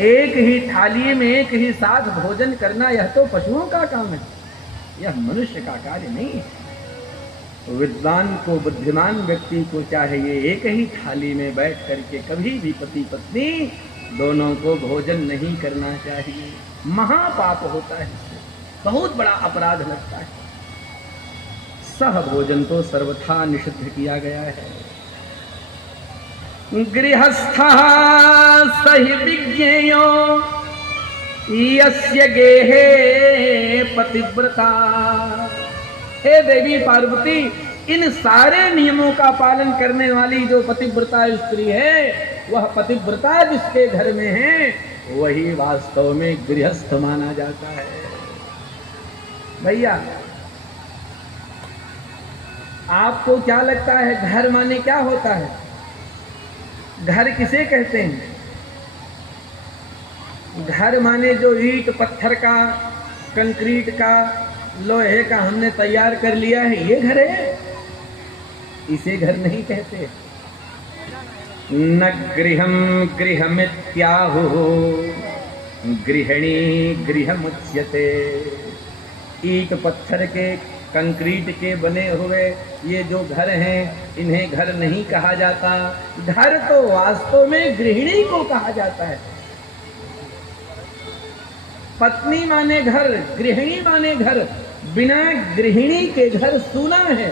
एक ही थाली में एक ही साथ भोजन करना यह तो पशुओं का काम है, यह मनुष्य का कार्य नहीं है। विद्वान को, बुद्धिमान व्यक्ति को चाहिए एक ही थाली में बैठ करके कभी भी पति पत्नी दोनों को भोजन नहीं करना चाहिए। महापाप होता है, बहुत बड़ा अपराध लगता है। सह भोजन तो सर्वथा निषिद्ध किया गया है। गृहस्थः सहि विज्ञेयो यस्य गेहे पतिव्रता। हे देवी पार्वती, इन सारे नियमों का पालन करने वाली जो पतिव्रता स्त्री है, वह पतिव्रता जिसके घर में है वही वास्तव में गृहस्थ माना जाता है। भैया आपको क्या लगता है घर माने क्या होता है? घर किसे कहते हैं? घर माने जो ईंट पत्थर का, कंक्रीट का, लोहे का हमने तैयार कर लिया है, ये घर है? इसे घर नहीं कहते। न गृहम गृहमित्याहुः गृहिणी गृहमुच्यते। ईंट पत्थर के, कंक्रीट के बने हुए ये जो घर हैं, इन्हें घर नहीं कहा जाता। घर तो वास्तव में गृहिणी को कहा जाता है। पत्नी माने घर, गृहिणी माने घर। बिना गृहिणी के घर सूना है,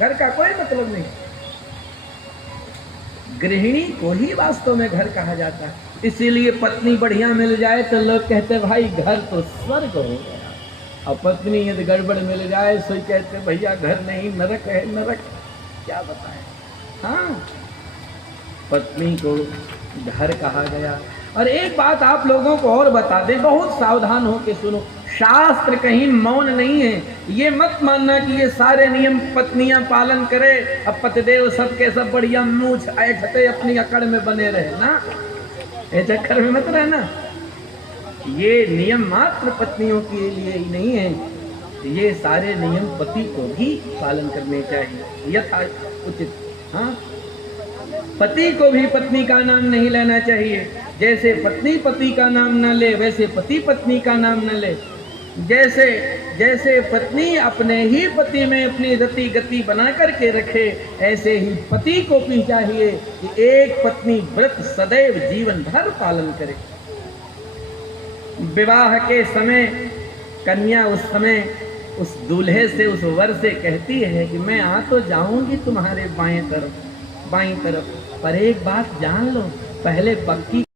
घर का कोई मतलब नहीं। गृहिणी को ही वास्तव में घर कहा जाता है। इसीलिए पत्नी बढ़िया मिल जाए तो लोग कहते भाई घर तो स्वर्ग हो गया, और पत्नी यदि गड़बड़ मिल जाए तो कहते भैया घर नहीं नरक है, नरक। क्या बताएं? हाँ, पत्नी को घर कहा गया। और एक बात आप लोगों को और बता दें, बहुत सावधान होकर सुनो, शास्त्र कहीं मौन नहीं है। ये मत मानना कि ये सारे नियम पत्नियां पालन करे, अब पतिदेव सबके सब बढ़िया मूछ ऐठते अपनी अकड़ में बने रहे ना, ये चक्कर में मत रहना। ये नियम मात्र पत्नियों के लिए ही नहीं है, ये सारे नियम पति को भी पालन करने चाहिए यथा उचित। हाँ, पति को भी पत्नी का नाम नहीं लेना चाहिए। जैसे पत्नी पति का नाम न ले, वैसे पति पत्नी का नाम न ले। जैसे जैसे पत्नी अपने ही पति में अपनी रति गति बना करके रखे, ऐसे ही पति को भी चाहिए कि एक पत्नी व्रत सदैव जीवन भर पालन करे। विवाह के समय कन्या उस समय उस दूल्हे से, उस वर से कहती है कि मैं आ तो जाऊंगी तुम्हारे बाएं तरफ, पर एक बात जान लो, पहले पक्की